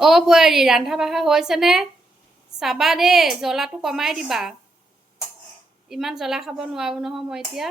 অ বোৱাৰী ৰান্ধা বাঢ়া হৈছেনে? চাবা দেই জ্বলাটো কমাই দিবা। ইমান জ্বলা খাব নোৱাৰো নহয় মই এতিয়া।